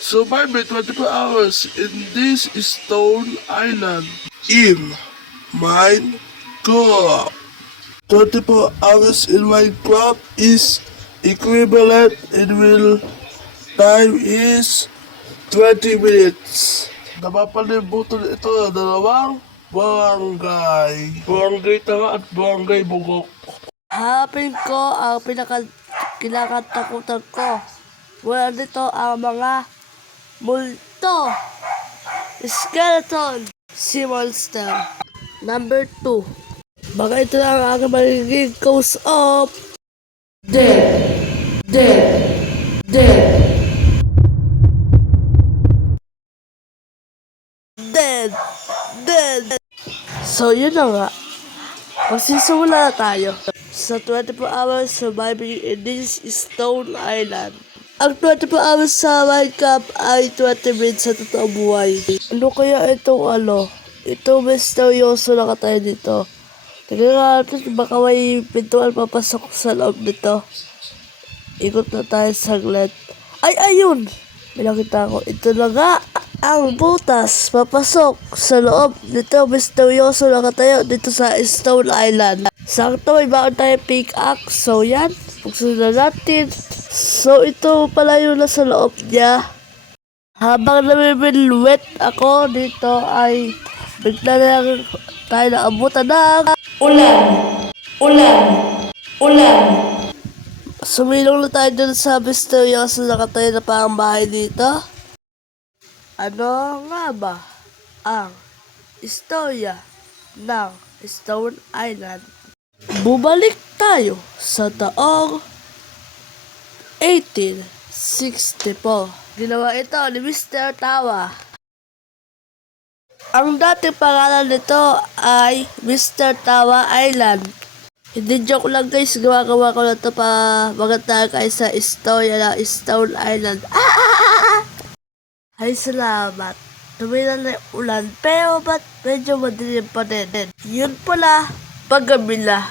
Survive 24 hours in this stone island in Minecraft. 24 hours in Minecraft is equivalent in real time is 20 minutes. Napapalibutan ito ng dalawang barangay. Barangay Tanga at Barangay Bugok. Hanapin ko ang kinakatakutan ko. Mula dito ang mga multo, skeleton, sea monster. Number 2. Baka ito na ang aking magiging cause of dead. So yun na nga. Magsisimula na tayo sa 24 hours surviving in this stone island. Ang 24 hours sa Minecraft ay 20 minutes sa totoong buhay. Ano kaya itong Itong misteryoso na tayo dito. Tignan natin baka may pintuan papasok sa loob nito. Ikot na tayo saglit. Ay, ayun! May nakita ko. Ito na nga ang butas papasok sa loob nito misteryoso na tayo dito sa Stone Island. Sakto may baon tayo pickaxe. So yan, pagsunod natin. So ito pala yung nasa loob niya. Habang namimilwet ako dito ay bigla na lang tayo naabutan ng ulan. Sumilong na tayo dun sa misteryoso na tayo na parang bahay dito. Ano nga ba ang istorya ng Stone Island? Bumalik tayo sa taong 1864. Ginawa ito ni Mr. Tawa. Ang dating pangalan nito ay Mr. Tawa Island. Hindi joke lang guys, gawa ko na ito pa maganda kayo sa istorya ng Stone Island. Ay salamat. Tumilan na yung ulan, pero ba't medyo madilim pa din? Yun pala, paggamila.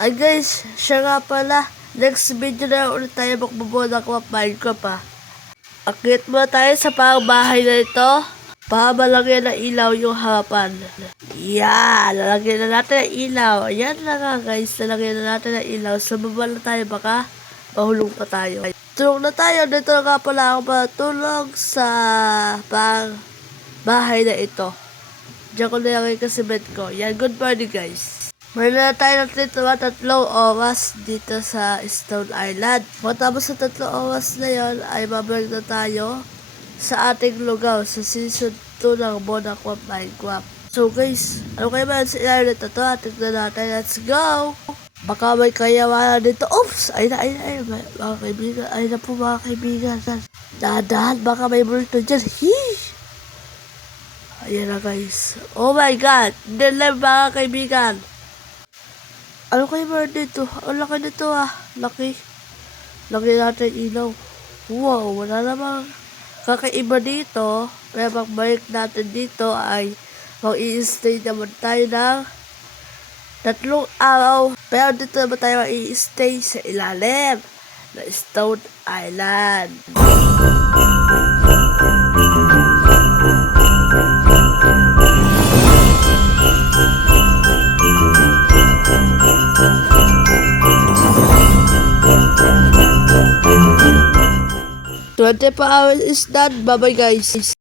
Ay guys, siya nga pala. Next video na ulit tayo magbubuo ng Minecraft Akit muna tayo sa parang bahay na ito. Para malagyan ng ilaw yung harapan. Yan, lalagyan na natin ng ilaw. Yan na nga guys, lalagyan na natin ng ilaw. Sa baba na tayo, baka mahulong pa tayo. Tulog na tayo. Dito na nga pala ako matulog sa parang bahay na ito. Diyan ko na yung kasibet ko. Yan, good morning guys. Mayroon na tayo ng 3 oras dito sa Stone Island. Matapos sa 3 oras na yon ay babalik na tayo sa ating lugar sa season 2 ng Minecraft. So guys, ano kayo ba sa ilalim nito? Tignan natin. Let's go! Baka may kayawanan dito. Oops! Ay na, mga kaibigan. Ay na po mga kaibigan. Dahan, baka may multo dyan. Ayan na guys. Oh my god! Dilim mga kaibigan. Ano kayo ba dito? Ang laki nito Laki. Laki natin ilaw. Wow, wala namang kakaiba dito. Kaya pagbalik natin dito ay mag-i-stay naman tayo ng 3 araw. Pero dito naman tayo mag-i-stay sa ilalim na Stone Island. Hours is done. Bye bye guys.